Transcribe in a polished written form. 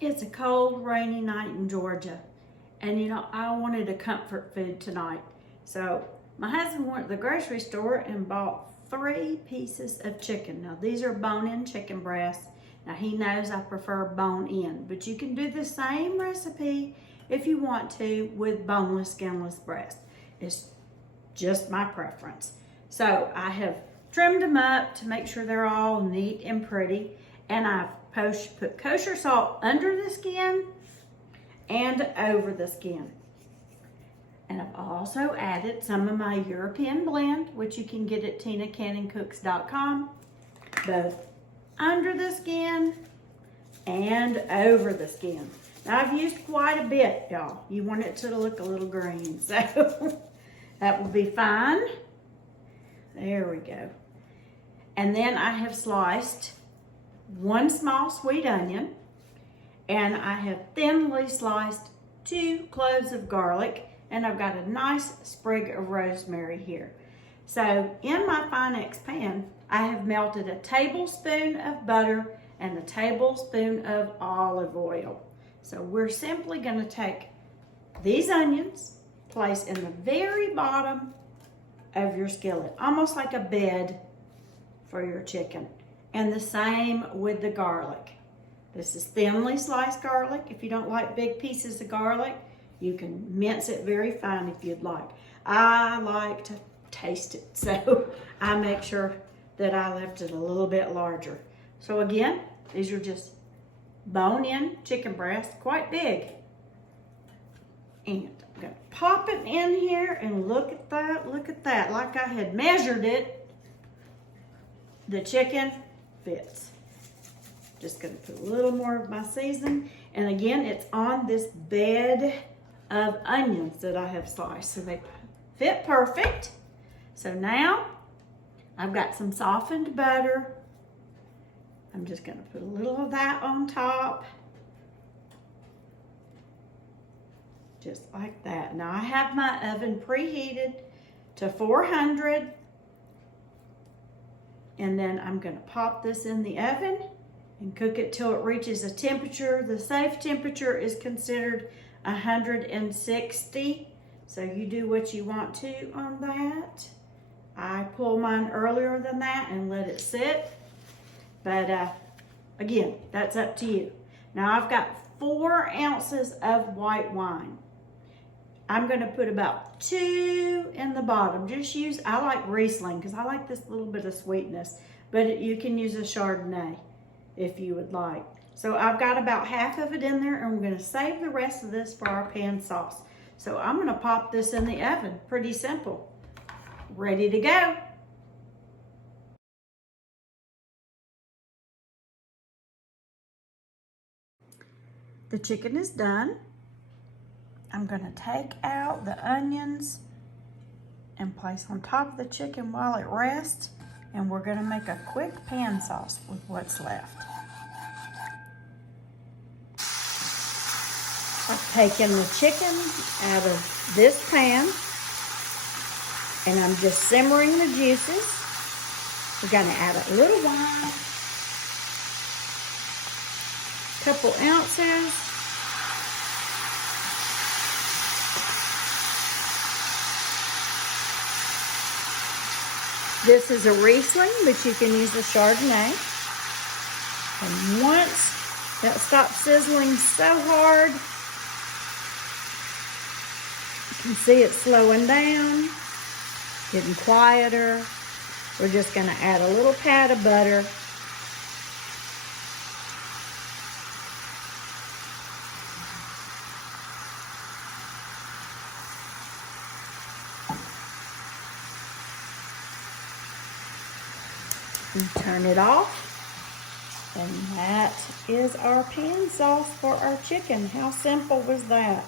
It's a cold, rainy night in Georgia, and you know, I wanted a comfort food tonight. So my husband went to the grocery store and bought 3 pieces of chicken. Now these are bone-in chicken breasts. Now he knows I prefer bone-in, but you can do the same recipe if you want to with boneless, skinless breast. It's just my preference. So I have trimmed them up to make sure they're all neat and pretty, and I've put kosher salt under the skin and over the skin. And I've also added some of my European blend, which you can get at tinacanningcooks.com, both under the skin and over the skin. Now I've used quite a bit, y'all. You want it to look a little green, so that will be fine. There we go. And then I have sliced 1 small sweet onion, and I have thinly sliced 2 cloves of garlic, and I've got a nice sprig of rosemary here. So in my Finex pan, I have melted a tablespoon of butter and a tablespoon of olive oil. So we're simply going to take these onions, place in the very bottom of your skillet, almost like a bed for your chicken. And the same with the garlic. This is thinly sliced garlic. If you don't like big pieces of garlic, you can mince it very fine if you'd like. I like to taste it, so I make sure that I left it a little bit larger. So again, these are just bone-in chicken breasts, quite big. And I'm gonna pop it in here, and look at that, like I had measured it. The chicken fits. Just gonna put a little more of my seasoning, and again, it's on this bed of onions that I have sliced, so they fit perfect. So now I've got some softened butter. I'm just gonna put a little of that on top, just like that. Now I have my oven preheated to 400. And then I'm gonna pop this in the oven and cook it till it reaches a temperature. The safe temperature is considered 160. So you do what you want to on that. I pull mine earlier than that and let it sit. But again, that's up to you. Now I've got 4 ounces of white wine. I'm gonna put about 2 in the bottom. I like Riesling because I like this little bit of sweetness, but you can use a Chardonnay if you would like. So I've got about half of it in there, and we're gonna save the rest of this for our pan sauce. So I'm gonna pop this in the oven, pretty simple. Ready to go. The chicken is done. I'm gonna take out the onions and place on top of the chicken while it rests, and we're gonna make a quick pan sauce with what's left. I've taken the chicken out of this pan, and I'm just simmering the juices. We're gonna add a little wine, a couple ounces. This is a Riesling, but you can use a Chardonnay. And once that stops sizzling so hard, you can see it slowing down, getting quieter. We're just gonna add a little pat of butter. And turn it off, and that is our pan sauce for our chicken. How simple was that?